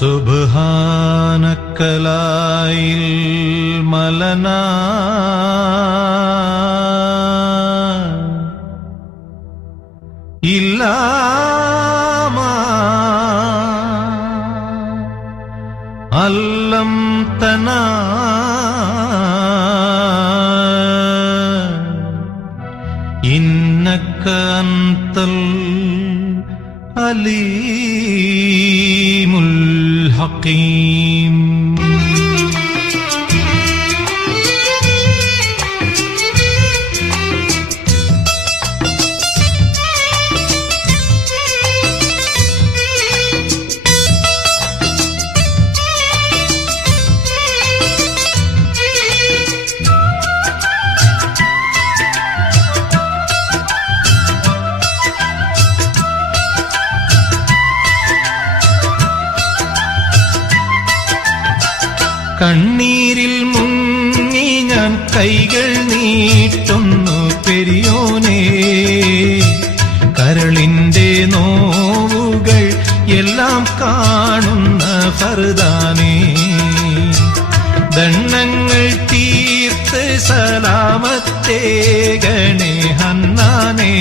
سبحانك لا علم لنا إلا ما علمتنا إنك أنت أليم الحقيم. കണ്ണീരിൽ മുങ്ങി ഞാൻ കൈകൾ നീട്ടുന്നു പെരിയോനേ. കരളിന്റെ നോവുകൾ എല്ലാം കാണുന്ന ഫർദാനേ ദണ്ണങ്ങൾ തീർത്ത് സലാമത്തേ ഗണേ ഹന്നാനേ.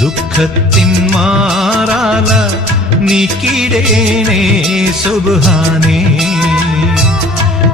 ദുഃഖത്തിൻ മാറാല നീക്കിടേണേ സുബാനേ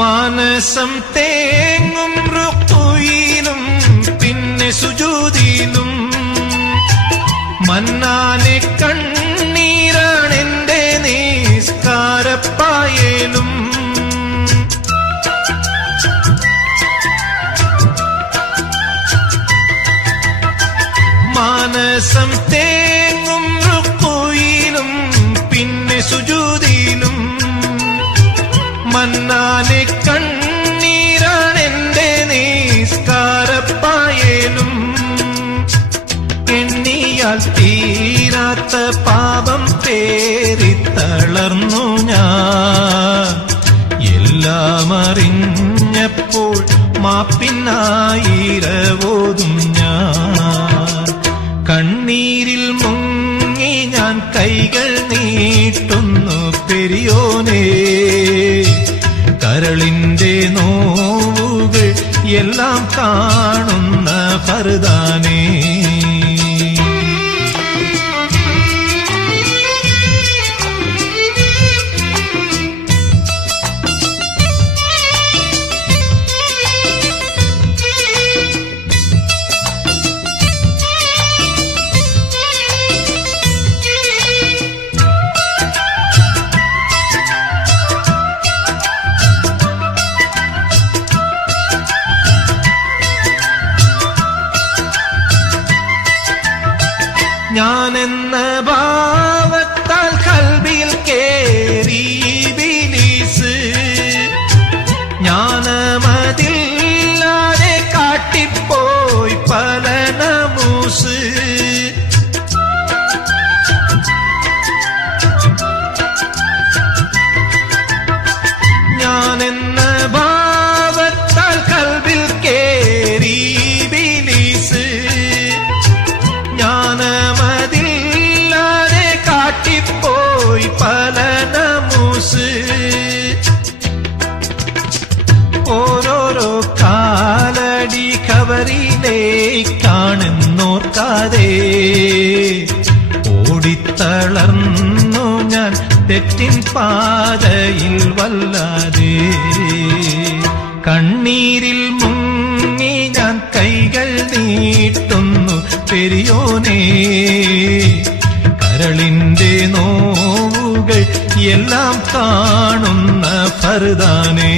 മാനസം തേങ്ങും റുക്കുയിലും പിന്നെ സുജൂതിയിലും. മന്നാനെ കണ്ണീരാണെന്റെ നിസ്കാരപ്പായലും. മാനസം തേങ്ങും തീരാത്ത പാപം പേരിത്തളർന്നു ഞാൻ. എല്ലാം അറിഞ്ഞപ്പോൾ മാപ്പിനായിരവോതും ഞാൻ. കണ്ണീരിൽ മുങ്ങി ഞാൻ കൈകൾ നീട്ടുന്നു പെരിയോനേ. കരളിന്റെ നോവുകൾ എല്ലാം കാണുന്ന ഫർദാനേ ഞാനെന്ന ഭാവത്താൽ ഓരോരോ കാലടി കവറിലേക്കാണെന്നോർക്കാതെ ഓടിത്തളർന്നു ഞാൻ തെറ്റിൻ പാതയിൽ വല്ലാതെ. കണ്ണീരിൽ മുങ്ങി ഞാൻ കൈകൾ നീട്ടുന്നു പെരിയോനേ. കരളിന്റെ നോവുകൾ എല്ലാം കാണുന്ന ഫർദാനേ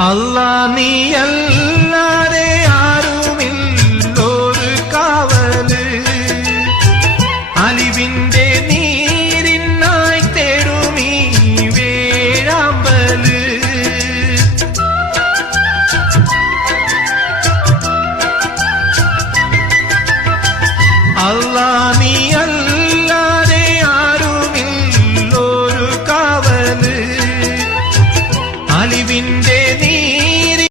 അല്ലാ നീയല്ലാതെ ആരുമില്ലൊരു കാവൽ. അലിവിന്റെ നീരിനായി തേടുമീ വേഴാമ്പൽ. അല്ലാ